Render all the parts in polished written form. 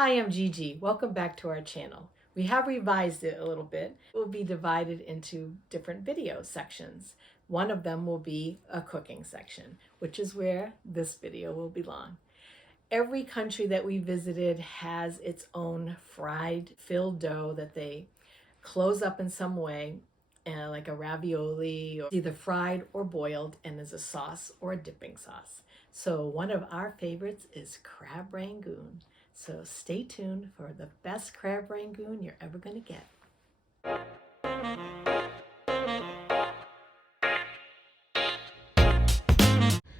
Hi, I'm Gigi. Welcome back to our channel. We have revised it a little bit. It will be divided into different video sections. One of them will be a cooking section, which is where this video will belong. Every country that we visited has its own fried filled dough that they close up in some way, like a ravioli, or either fried or boiled, and as a sauce or a dipping sauce. So one of our favorites is crab rangoon. So stay tuned for the best crab rangoon you're ever going to get.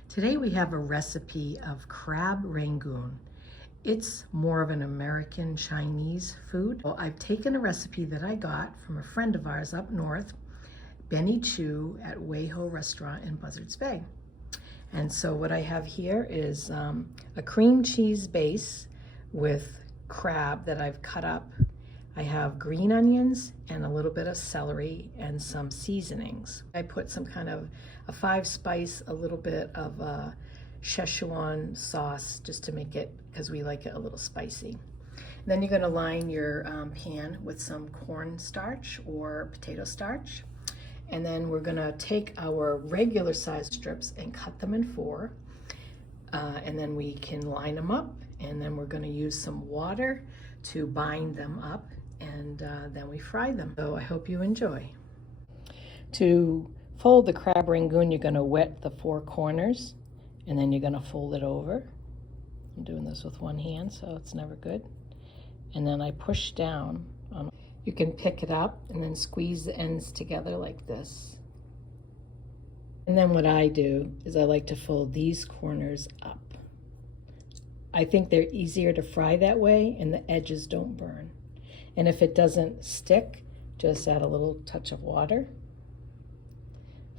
Today we have a recipe of crab rangoon. It's more of an American Chinese food. Well, I've taken a recipe that I got from a friend of ours up north, Benny Chu at Weiho Restaurant in Buzzards Bay. And so what I have here is a cream cheese base with crab that I've cut up. I have green onions and a little bit of celery and some seasonings. I put some kind of a 5-spice, a little bit of Szechuan sauce just to make it, because we like it a little spicy. And then you're going to line your pan with some cornstarch or potato starch. And then we're going to take our regular size strips and cut them in 4. And then we can line them up. And then we're going to use some water to bind them up. And then we fry them. So I hope you enjoy. To fold the crab rangoon, you're going to wet the 4 corners. And then you're going to fold it over. I'm doing this with one hand, so it's never good. And then I push down. You can pick it up and then squeeze the ends together like this. And then what I do is I like to fold these corners up. I think they're easier to fry that way and the edges don't burn. And if it doesn't stick, just add a little touch of water.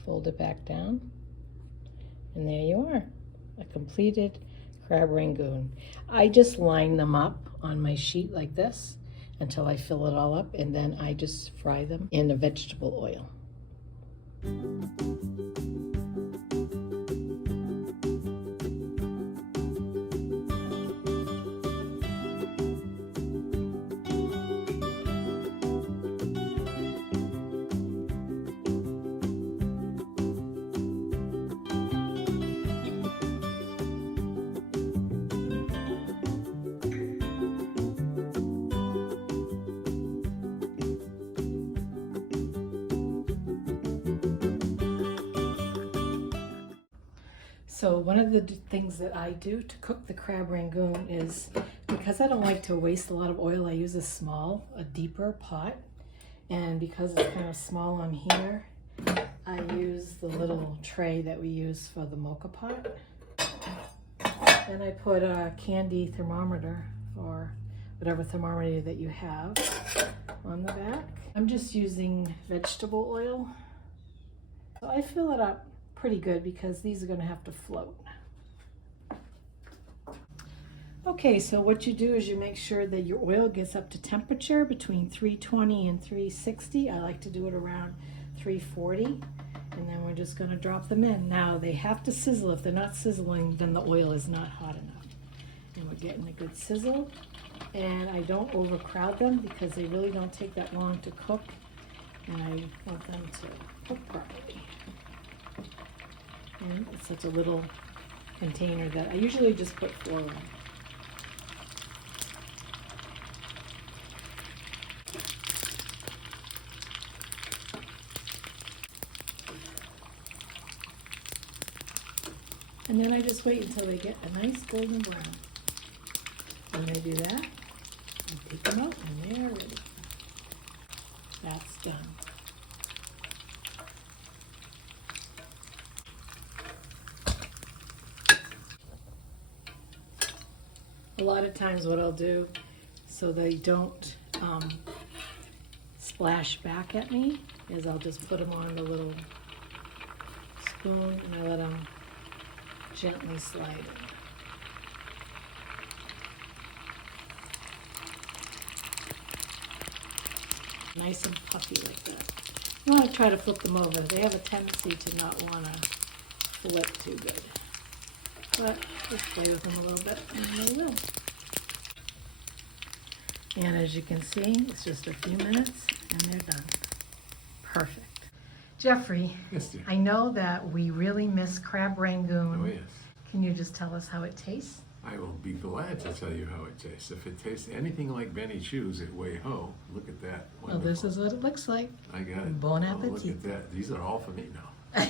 Fold it back down. And there you are, a completed crab rangoon. I just line them up on my sheet like this until I fill it all up, and then I just fry them in a vegetable oil. So one of the things that I do to cook the crab rangoon is, because I don't like to waste a lot of oil, I use a deeper pot. And because it's kind of small on here, I use the little tray that we use for the mocha pot. Then I put a candy thermometer, or whatever thermometer that you have, on the back. I'm just using vegetable oil. So I fill it up pretty good because these are going to have to float. Okay, so what you do is you make sure that your oil gets up to temperature between 320 and 360. I like to do it around 340, and then we're just going to drop them in. Now they have to sizzle. If they're not sizzling, then the oil is not hot enough. And we're getting a good sizzle. And I don't overcrowd them because they really don't take that long to cook, and I want them to cook properly. And it's such a little container that I usually just put 4 in. And then I just wait until they get a nice golden brown. When they do that, I take them out and they're ready. That's done. A lot of times what I'll do, so they don't splash back at me, is I'll just put them on the little spoon and I let them gently slide in. Nice and puffy like that. You want to try to flip them over. They have a tendency to not want to flip too good. But just play with them a little bit and they will. And as you can see, it's just a few minutes and they're done. Perfect. Jeffrey, Yes, dear. I know that we really miss crab Rangoon. Oh, yes. Can you just tell us how it tastes? I will be glad to tell you how it tastes. If it tastes anything like Benny Chews at Way Ho, look at that. Well, this is what it looks like. I got it. Bon Oh, look appetit. at that. These are all for me now.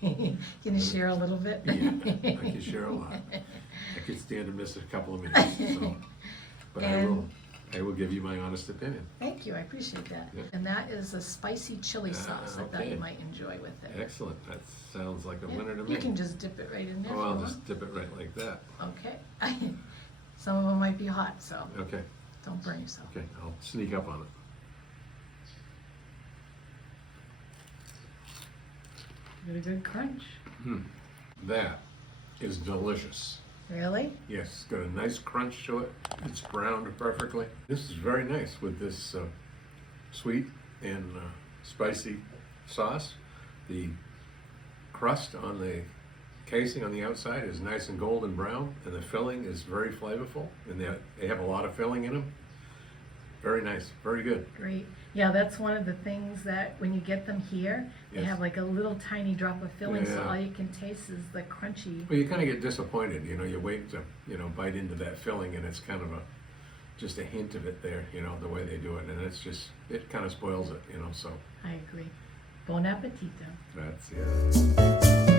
Can you share a little bit? Yeah, I can share a lot. I could stand to miss a couple of minutes. So. But I will give you my honest opinion. Thank you, I appreciate that. Yeah. And that is a spicy chili sauce I thought okay. you might enjoy with it. Excellent. That sounds like a Yeah, winner to me. you can just dip it right in there. Oh, if you I'll want. just dip it right like that. Okay. Some of them might be hot, so Okay. don't burn yourself. Okay. I'll sneak up on it. Get a good crunch. That is delicious. Really? Yes, it's got a nice crunch to it. It's browned perfectly. This is very nice with this sweet and spicy sauce. The crust on the casing on the outside is nice and golden brown, and the filling is very flavorful, and they have a lot of filling in them. Very nice, very good. Great. Yeah, that's one of the things that when you get them here, they Yes. have like a little tiny drop of filling, so Yeah. all you can taste is the crunchy. Well, you kind of get disappointed, you wait to, bite into that filling, and it's kind of just a hint of it there, the way they do it, and it kind of spoils it, so I agree. Bon appetito. that's it.